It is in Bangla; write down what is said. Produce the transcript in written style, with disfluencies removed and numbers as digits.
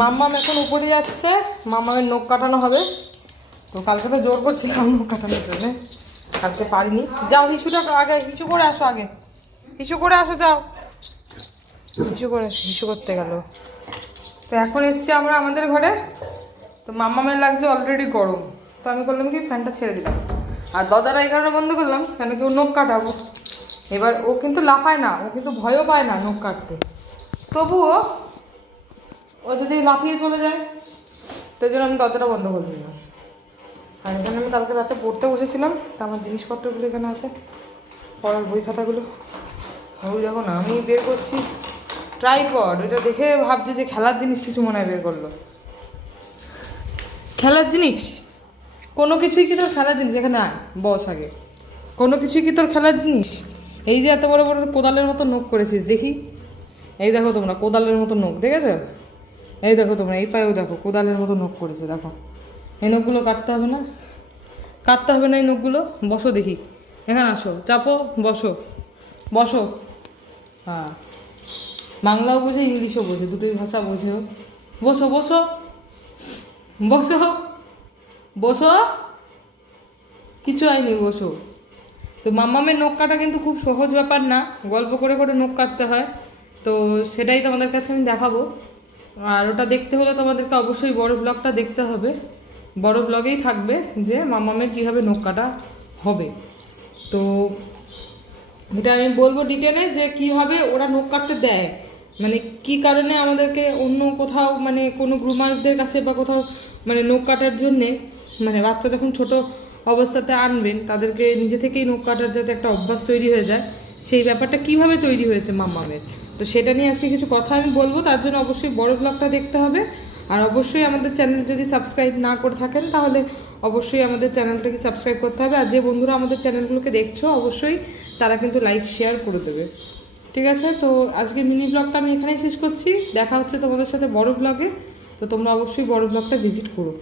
মাম্মাম এখন উপরে যাচ্ছে, মাম্মামের নখ কাটানো হবে। তো কালকে তো জোর করছিলাম নখ কাটানোর জন্য, কালকে পারিনি। যাও হিসুটা আগে হিসু করে আসো, আগে হিসু করে আসো, যাও হিসু করতে গেল। তো এখন এসছি আমরা আমাদের ঘরে। তো মাম্মামের লাগছে অলরেডি গরম, তো আমি করলাম কি ফ্যানটা ছেড়ে দিলাম। আর দরজাটা এই কারণে বন্ধ করলাম, কেন কি ও নখ কাটাবো। এবার ও কিন্তু লাফায় না, ও কিন্তু ভয়ও পায় না নখ কাটতে, তবুও ও যদি লাফিয়ে চলে যায়, সেই জন্য আমি দরজাটা বন্ধ করে দিলাম। আর এখানে আমি কালকে রাতে পড়তে বসেছিলাম, তা আমার জিনিসপত্রগুলো এখানে আছে, পড়ার বই খাতাগুলো। ওই দেখো না, আমি বের করছি ট্রাইপড, এটা দেখে ভাবছি যে খেলার জিনিস কিছু মনে হয় বের করলো। খেলার জিনিস কোনো কিছুই কি তোর খেলার জিনিস? এখানে আয়, বস আগে। কোনো কিছুই কি তোর খেলার জিনিস? এই যে এত বড় বড় কোদালের মতো নখ করেছিস দেখি, এই দেখো তোমরা কোদালের মতো নখ দেখেছো? এই দেখো তোমরা এই পায়েও দেখো কোদালের মতো নখ করেছে, দেখো। এই নখগুলো কাটতে হবে না, কাটতে হবে না এই নখগুলো। বসো দেখি, এখানে আসো, চাপো, বসো বসো। হ্যাঁ, বাংলাও বোঝে ইংলিশও বোঝে, দুটোই ভাষা বোঝে। বসো বসো বসো বসো, কিছু হয়নি, বসো। তো মাম্মামের নখ কাটা কিন্তু খুব সহজ ব্যাপার না, গল্প করে করে নখ কাটতে হয়। তো সেটাই তোমাদের কাছে আমি দেখাবো। আর ওটা দেখতে হলে তোমাদেরকে অবশ্যই বড় ব্লগটা দেখতে হবে। বড় ব্লগেই থাকবে যে মাম্মামের কীভাবে নখ কাটা হবে। তো এটা আমি বলবো ডিটেলে যে কীভাবে ওরা নখ কাটতে দেয়, মানে কি কারণে আমাদেরকে অন্য কোথাও, মানে কোনো গ্রুমারদের কাছে বা কোথাও মানে নখ কাটার জন্যে, মানে বাচ্চা যখন ছোট অবস্থাতে আনবেন তাদেরকে নিজে থেকেই নখ কাটার যাতে একটা অভ্যাস তৈরি হয়ে যায়, সেই ব্যাপারটা কিভাবে তৈরি হয়েছে মাম্মামের। তো সেটা নিয়ে আজকে কিছু কথা আমি বলবো, তার জন্য অবশ্যই বড় ব্লগটা দেখতে হবে। আর অবশ্যই আমাদের চ্যানেল যদি সাবস্ক্রাইব না করে থাকেন তাহলে অবশ্যই আমাদের চ্যানেলটাকে সাবস্ক্রাইব করতে হবে। আর যে বন্ধুরা আমাদের চ্যানেলগুলোকে দেখছো অবশ্যই তারা কিন্তু লাইক শেয়ার করে দেবে, ঠিক আছে? তো আজকে মিনি ব্লগটা আমি এখানেই শেষ করছি, দেখা হচ্ছে তোমাদের সাথে বড় ব্লগে। তো তোমরা অবশ্যই বড় ব্লগটা ভিজিট করো।